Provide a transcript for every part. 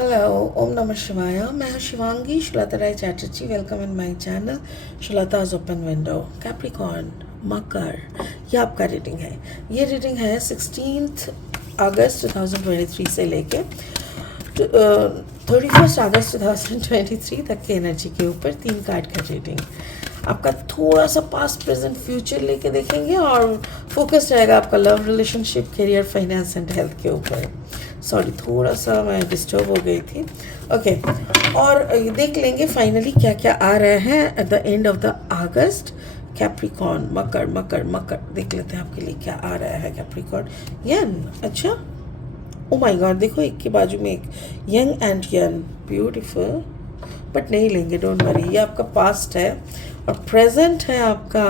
Hello, Om Namah Shivaya. मैं हूँ Shivangi Shrilata Rai Chatterjee. Welcome in my channel Shrilata's open window. Capricorn, मकर, ये आपका रीडिंग है. ये रीडिंग है 16 अगस्त 2023 से लेके 31 अगस्त 2023 तक के एनर्जी के ऊपर 3 कार्ड का रीडिंग. आपका थोड़ा सा पास्ट प्रेजेंट फ्यूचर लेके देखेंगे और फोकस रहेगा आपका love, relationship, career, finance and health के ऊपर. सॉरी, थोड़ा सा मैं डिस्टर्ब हो गई थी. ओके, और देख लेंगे फाइनली क्या क्या आ रहे हैं at the end of the August. Capricorn, मकर मकर मकर, देख लेते हैं आपके लिए क्या आ रहा है. कैप्रिकॉर्न, यन, अच्छा, ओ माय गॉड, देखो एक के बाजू में एक, young and N, beautiful. But नहीं लेंगे, डोंट वरी, ये आपका पास्ट है. और प्रेजेंट है आपका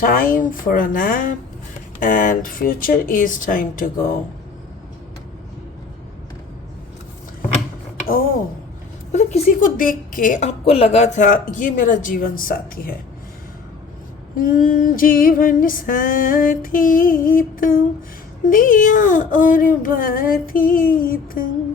time for a nap and future is time to go. Oh, मतलब किसी को देख के आपको लगा था ये मेरा जीवन साथी है. जीवन साथी तुम, दिया और बाती तुम.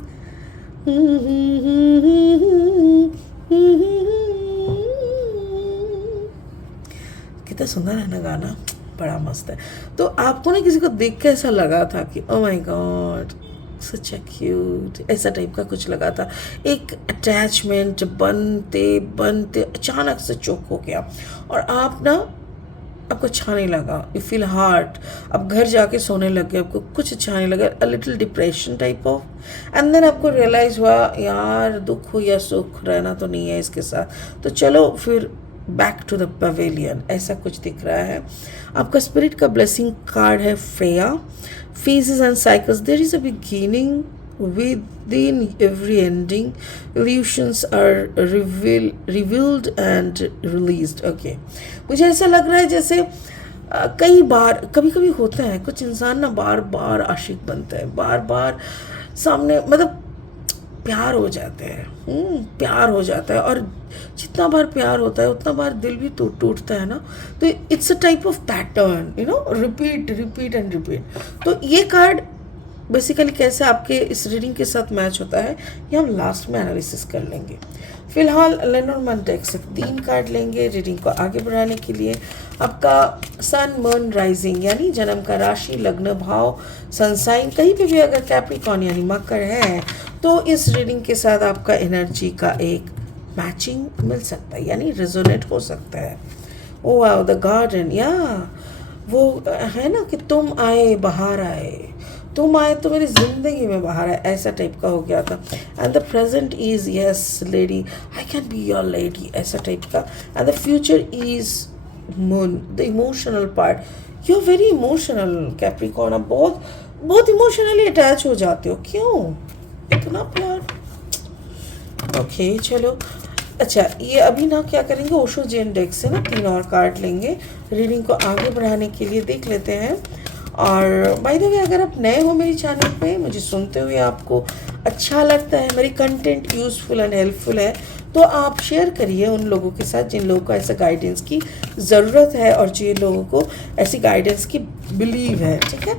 कितना सुंदर है ना गाना, बड़ा मस्त है. तो आपको ना किसी को देख के ऐसा लगा था कि ओ माय गॉड, सच क्यूट, ऐसा टाइप का कुछ लगा था. एक अटैचमेंट बनते बनते अचानक से चोक हो गया और आप ना, आपको अच्छा नहीं लगा. You feel heart. अब घर जाके सोने लग गए, आपको कुछ अच्छा नहीं लगा, a little depression type of. And then आपको रियलाइज हुआ यार दुख हो या सुख रहना तो नहीं है इसके साथ, तो चलो फिर बैक टू द पवेलियन, ऐसा कुछ दिख रहा है. आपका स्पिरिट का ब्लेसिंग कार्ड है Freya. Phases and cycles. There is a beginning within every ending. Illusions are revealed and released. Okay. मुझे ऐसा लग रहा है जैसे कई बार, कभी कभी होता है कुछ इंसान ना बार बार आशिक बनता है, बार बार सामने, मतलब प्यार हो जाते हैं. प्यार हो जाता है और जितना बार प्यार होता है उतना बार दिल भी टूटता है ना. तो it's a type of pattern, you know, repeat repeat and repeat. तो ये कार्ड बेसिकली कैसे आपके इस रीडिंग के साथ मैच होता है ये हम लास्ट में एनालिसिस कर लेंगे. फिलहाल लेनोर्मैन डेक से 3 कार्ड लेंगे रीडिंग को आगे बढ़ाने के लिए. आपका सन, मून, राइजिंग यानी जन्म का राशि, लग्न, भाव, सन साइन कहीं पे भी अगर कैप्रिकॉर्न यानी मकर है तो इस रीडिंग के साथ आपका एनर्जी का एक मैचिंग मिल सकता है, यानी रेजोनेट हो सकता है. ओ वाओ, द गार्डन, या वो है ना कि तुम आए बाहर आए, तुम आए तो मेरी जिंदगी में बाहर आए, ऐसा टाइप का हो गया था. And the present is yes lady, I can be your lady, ऐसा टाइप का. And the future is moon, the emotional part. You are very emotional Capricorn. आप बहुत बहुत इमोशनली अटैच हो जाते हो, क्यों इतना प्यार. ओके, चलो. अच्छा, ये अभी ना क्या करेंगे, ओशो जेन डेक से ना 3 और कार्ड लेंगे रीडिंग को आगे बढ़ाने के लिए, देख लेते हैं. और बाय द वे, अगर आप नए हो मेरी चैनल पे, मुझे सुनते हुए आपको अच्छा लगता है, मेरी कंटेंट यूज़फुल एंड हेल्पफुल है, तो आप शेयर करिए उन लोगों के साथ जिन लोगों को ऐसा गाइडेंस की ज़रूरत है और जिन लोगों को ऐसी गाइडेंस की बिलीव है. ठीक है,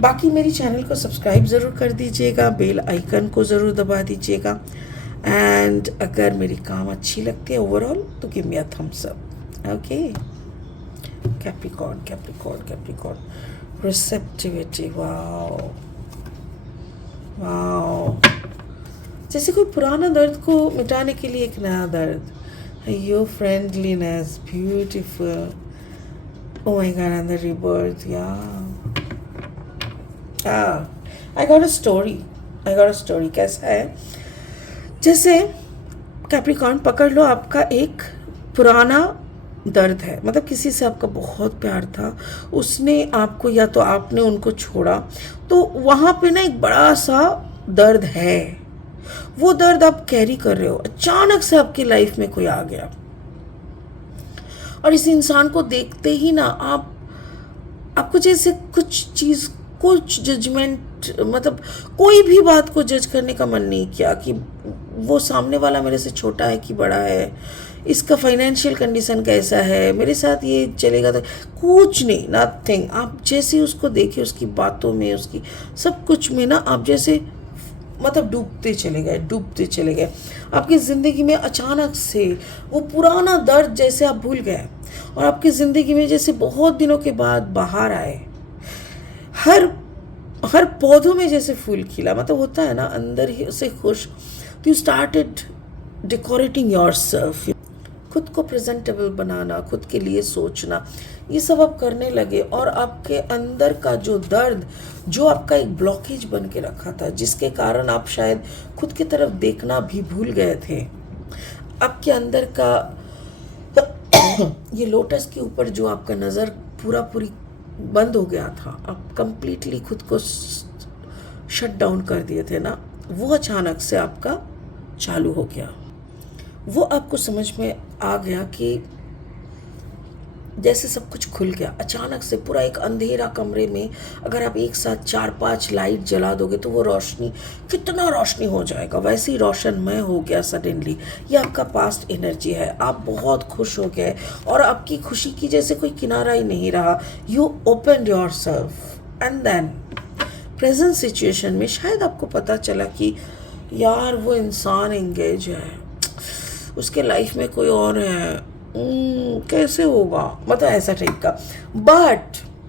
बाकी मेरी चैनल को सब्सक्राइब ज़रूर कर दीजिएगा, बेल आइकन को ज़रूर दबा दीजिएगा. एंड अगर मेरी काम अच्छी लगती है ओवरऑल तो give me a thumbs up. Okay, Capricorn Capricorn Capricorn, receptivity. Wow wow, जैसे कोई पुराना दर्द को मिटाने के लिए एक नया दर्द. Yo friendliness, beautiful. Oh my god, and the rebirth. Yeah I got a story. कैसा है, जैसे कैप्रिकॉर्न पकड़ लो, आपका एक पुराना दर्द है, मतलब किसी से आपका बहुत प्यार था, उसने आपको या तो आपने उनको छोड़ा, तो वहाँ पे ना एक बड़ा सा दर्द है. वो दर्द आप कैरी कर रहे हो, अचानक से आपकी लाइफ में कोई आ गया और इस इंसान को देखते ही ना आपको जैसे कुछ जजमेंट, मतलब कोई भी बात को जज करने का मन नहीं किया कि वो सामने वाला मेरे से छोटा है कि बड़ा है, इसका फाइनेंशियल कंडीशन कैसा है, मेरे साथ ये चलेगा तो कुछ नहीं, नथिंग. आप जैसे उसको देखे, उसकी बातों में, उसकी सब कुछ में ना आप जैसे मतलब डूबते चले गए, डूबते चले गए। आपकी ज़िंदगी में अचानक से वो पुराना दर्द जैसे आप भूल गए और आपकी ज़िंदगी में जैसे बहुत दिनों के बाद बाहर आए। हर हर पौधों में जैसे फूल खिला, मतलब होता है ना अंदर ही से खुश। तो यू स्टार्टेड डेकोरेटिंग योरसेल्फ, खुद को प्रेजेंटेबल बनाना, खुद के लिए सोचना, ये सब आप करने लगे। और आपके अंदर का जो दर्द, जो आपका एक ब्लॉकेज बन के रखा था, जिसके कारण आप शायद खुद की तरफ देखना भी भूल गए थे, आपके अंदर का ये लोटस के ऊपर जो आपका नज़र पूरी बंद हो गया था, आप कंप्लीटली खुद को शट डाउन कर दिए थे ना, वो अचानक से आपका चालू हो गया। वो आपको समझ में आ गया कि जैसे सब कुछ खुल गया अचानक से। पूरा एक अंधेरा कमरे में अगर आप एक साथ 4-5 लाइट जला दोगे तो वो रोशनी, कितना रोशनी हो जाएगा, वैसे ही रोशनमय हो गया सडनली। ये आपका पास्ट एनर्जी है। आप बहुत खुश हो गए और आपकी खुशी की जैसे कोई किनारा ही नहीं रहा। You open yourself and then present situation में शायद आपको पता चला कि यार वो इंसान एंगेज है, उसके लाइफ में कोई और है, कैसे होगा, मतलब ऐसा टाइप का।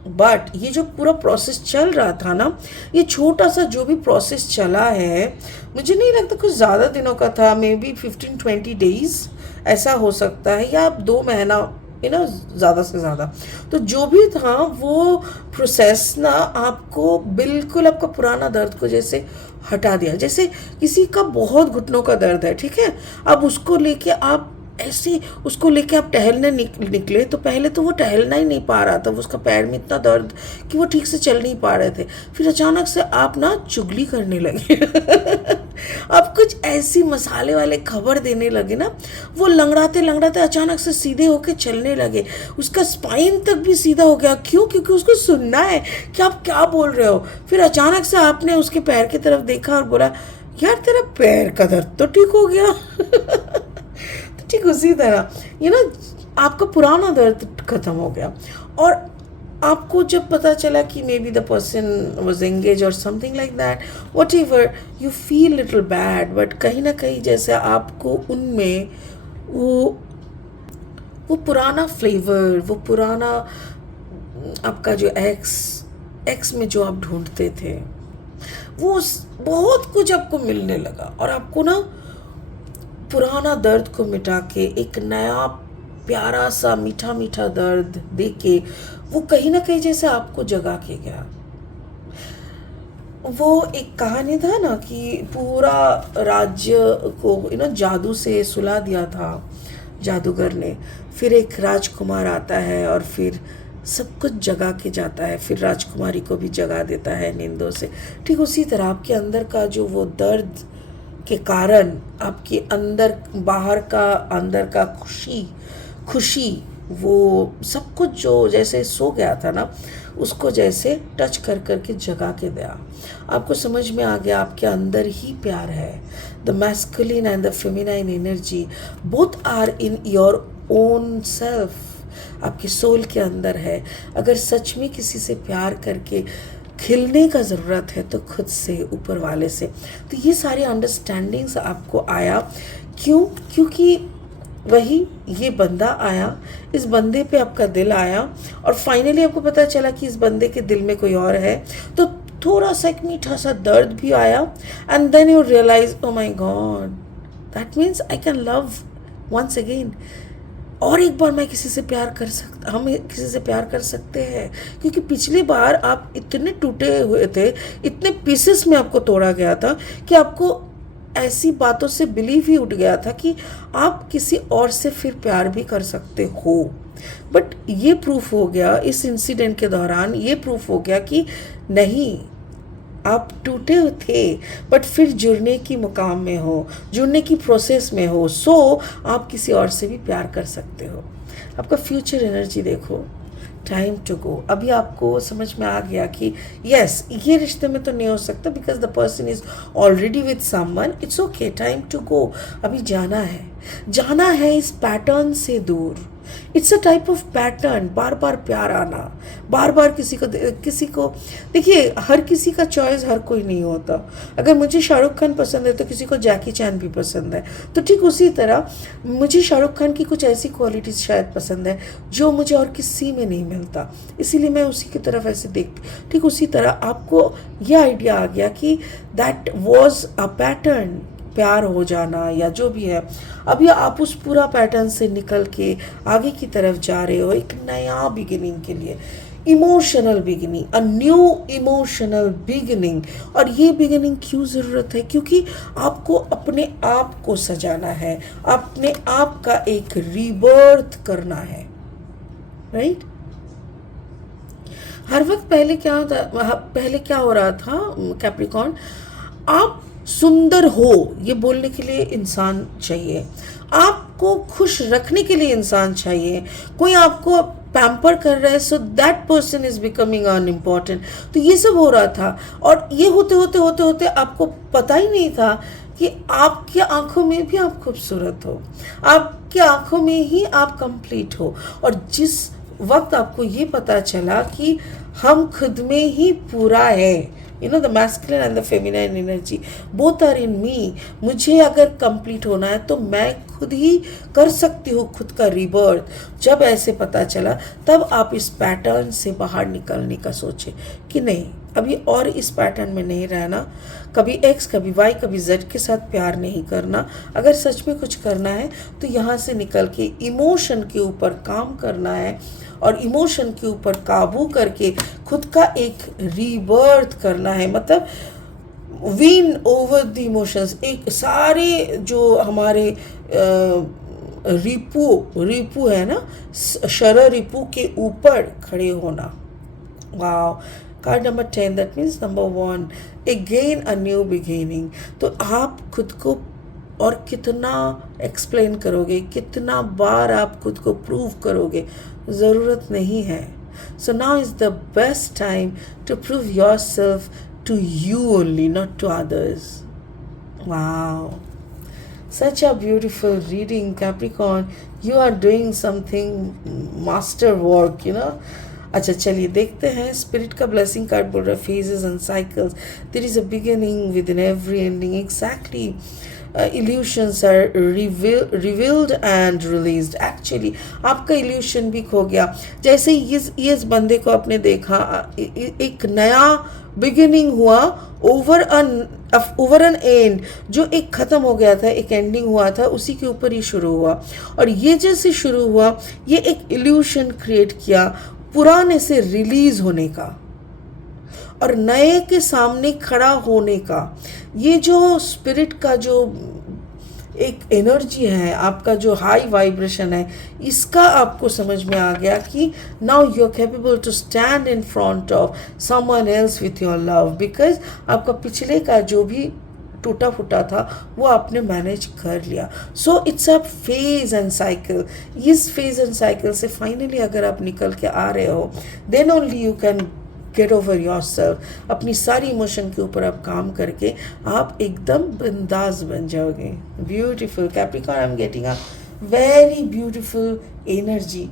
बट ये जो पूरा प्रोसेस चल रहा था ना, ये छोटा सा जो भी प्रोसेस चला है, मुझे नहीं लगता कुछ ज़्यादा दिनों का था, मे बी 15-20 डेज ऐसा हो सकता है, या 2 महीना, ज़्यादा से ज़्यादा। तो जो भी था वो प्रोसेस ना आपको बिल्कुल आपका पुराना दर्द को जैसे हटा दिया। जैसे किसी का बहुत घुटनों का दर्द है, ठीक है, अब उसको लेके आप ऐसे उसको लेके आप टहलने निकले, तो पहले तो वो टहलना ही नहीं पा रहा था, वो उसका पैर में इतना दर्द कि वो ठीक से चल नहीं पा रहे थे। फिर अचानक से आप ना चुगली करने लगे आप कुछ ऐसी मसाले वाले खबर देने लगे ना, वो लंगड़ाते लंगड़ाते अचानक से सीधे होके चलने लगे, उसका स्पाइन तक भी सीधा हो गया। क्यों? क्योंकि उसको सुनना है कि आप क्या बोल रहे हो। फिर अचानक से आपने उसके पैर की तरफ देखा और बोला, यार तेरा पैर का दर्द तो ठीक हो गया ठीक उसी तरह आपका पुराना दर्द खत्म हो गया। और आपको जब पता चला कि maybe the person was engage और something like that, whatever, you feel little bad, but कहीं ना कहीं जैसे आपको उनमें वो पुराना फ्लेवर, वो पुराना आपका जो एक्स में जो आप ढूंढते थे, वो बहुत कुछ आपको मिलने लगा। और आपको ना पुराना दर्द को मिटा के एक नया प्यारा सा मीठा मीठा दर्द दे के वो कहीं ना कहीं जैसे आपको जगा के गया। वो एक कहानी था ना कि पूरा राज्य को जादू से सुला दिया था जादूगर ने। फिर एक राजकुमार आता है और फिर सब कुछ जगा के जाता है, फिर राजकुमारी को भी जगा देता है नींदों से। ठीक उसी तरह आपके अंदर का जो वो दर्द के कारण आपके अंदर का खुशी वो सब कुछ जो जैसे सो गया था ना, उसको जैसे टच कर करके जगा के दिया। आपको समझ में आ गया आपके अंदर ही प्यार है। The masculine and the feminine energy both are in your own self, आपके सोल के अंदर है। अगर सच में किसी से प्यार करके खिलने का ज़रूरत है तो खुद से, ऊपर वाले से। तो ये सारे अंडरस्टैंडिंग्स आपको आया। क्यों? क्योंकि वही ये बंदा आया, इस बंदे पे आपका दिल आया और फाइनली आपको पता चला कि इस बंदे के दिल में कोई और है। तो थोड़ा सा एक मीठा सा दर्द भी आया and then you realize, oh my God, that means I can love once again. और एक बार मैं किसी से प्यार कर सकता, हम किसी से प्यार कर सकते हैं। क्योंकि पिछली बार आप इतने टूटे हुए थे, इतने पीसेस में आपको तोड़ा गया था कि आपको ऐसी बातों से बिलीव ही उठ गया था कि आप किसी और से फिर प्यार भी कर सकते हो। बट ये प्रूफ हो गया इस इंसिडेंट के दौरान, ये प्रूफ हो गया कि नहीं, आप टूटे थे बट फिर जुड़ने की मुकाम में हो, जुड़ने की प्रोसेस में हो। सो आप किसी और से भी प्यार कर सकते हो। आपका फ्यूचर एनर्जी देखो, टाइम टू गो। अभी आपको समझ में आ गया कि यस, ये रिश्ते में तो नहीं हो सकता because the person is already with someone. It's okay, time to go. अभी जाना है इस पैटर्न से दूर, it's a type of pattern, बार बार प्यार आना, बार बार किसी को देखिए, हर किसी का चॉइस हर कोई नहीं होता। अगर मुझे शाहरुख खान पसंद है तो किसी को जैकी चैन भी पसंद है, तो ठीक उसी तरह मुझे शाहरुख खान की कुछ ऐसी क्वालिटीज़ शायद पसंद है जो मुझे और किसी में नहीं मिलता, इसीलिए मैं उसी की तरफ ऐसे देखती। ठीक उसी तरह आपको यह आइडिया आ गया कि दैट वॉज अ पैटर्न, प्यार हो जाना या जो भी है। अभी आप उस पूरा पैटर्न से निकल के आगे की तरफ जा रहे हो एक नया बिगिनिंग के लिए, emotional beginning, a new emotional beginning. और ये बिगिनिंग क्यों ज़रूरत है? क्योंकि आपको अपने आप को सजाना है, अपने आप का एक रीबर्थ करना है, राइट? हर वक्त पहले क्या हो रहा था कैप्रिकॉर्न, आप सुंदर हो ये बोलने के लिए इंसान चाहिए, आपको खुश रखने के लिए इंसान चाहिए, कोई आपको पैम्पर कर रहा है, so that person is becoming unimportant. तो ये सब हो रहा था, और ये होते होते होते होते आपको पता ही नहीं था कि आपकी आंखों में भी आप खूबसूरत हो, आपकी आंखों में ही आप कंप्लीट हो। और जिस वक्त आपको ये पता चला कि हम खुद में ही पूरा है, you know the masculine and the feminine energy both are in me, मुझे अगर कंप्लीट होना है तो मैं खुद ही कर सकती हूँ खुद का रीबर्थ। जब ऐसे पता चला तब आप इस पैटर्न से बाहर निकलने का सोचे कि नहीं, अभी और इस पैटर्न में नहीं रहना, कभी एक्स कभी वाई कभी जेड के साथ प्यार नहीं करना। अगर सच में कुछ करना है तो यहाँ से निकल के इमोशन के ऊपर काम करना है, और इमोशन के ऊपर काबू करके खुद का एक रीबर्थ करना है, मतलब विन ओवर द इमोशंस। एक सारे जो हमारे रिपू है ना, शर रिपू के ऊपर खड़े होना। Wow, card number 10, that means number 1, again a new beginning. तो आप खुद को और कितना एक्सप्लेन करोगे, कितना बार आप खुद को प्रूव करोगे, ज़रूरत नहीं है। So now is the best time to prove your self to you only, not to others. Wow, such a beautiful reading, Capricorn. You are doing something master work, you know. अच्छा, चलिए देखते हैं। Spirit का blessing card बोल रहा है phases and cycles, there is a beginning with in every ending. Exactly, illusions are revealed and released. Actually आपका illusion भी खो गया, जैसे ही इस बंदे को आपने देखा, एक नया बिगिनिंग हुआ ओवर एन एंड, जो एक ख़त्म हो गया था, एक एंडिंग हुआ था, उसी के ऊपर ही शुरू हुआ। और ये जैसे शुरू हुआ, ये एक इल्यूशन क्रिएट किया पुराने से रिलीज होने का और नए के सामने खड़ा होने का। ये जो स्पिरिट का जो एक एनर्जी है, आपका जो हाई वाइब्रेशन है, इसका आपको समझ में आ गया कि now you are capable to stand in front of someone else with your love, because आपका पिछले का जो भी टूटा फूटा था वो आपने मैनेज कर लिया। So it's a phase and cycle. इस फेज एंड साइकिल से फाइनली अगर आप निकल के आ रहे हो, then only you can get over your self. अपनी सारी इमोशन के ऊपर आप काम करके आप एकदम बिंदास बन जाओगे। Beautiful Capricorn, I am getting a very beautiful energy.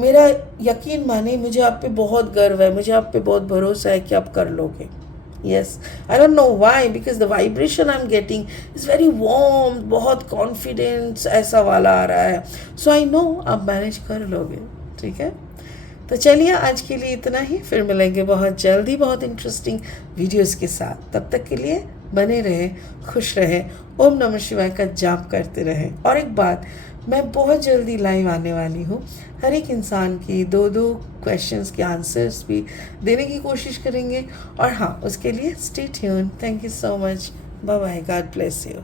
मेरा यकीन माने, मुझे आप पे बहुत गर्व है, मुझे आप पे बहुत भरोसा है कि आप कर लोगे। Yes, I don't know why, because the vibration I'm getting is very warm, बहुत confidence ऐसा वाला आ रहा है। So I know आप मैनेज कर लोगे, ठीक है। तो चलिए आज के लिए इतना ही, फिर मिलेंगे बहुत जल्दी बहुत इंटरेस्टिंग वीडियोस के साथ। तब तक के लिए बने रहे, खुश रहे, ओम नमः शिवाय का जाप करते रहे। और एक बात, मैं बहुत जल्दी लाइव आने वाली हूँ, हर एक इंसान की 2-2 क्वेश्चंस के आंसर्स भी देने की कोशिश करेंगे। और हाँ, उसके लिए stay tuned. Thank you so much, bye bye, God bless you.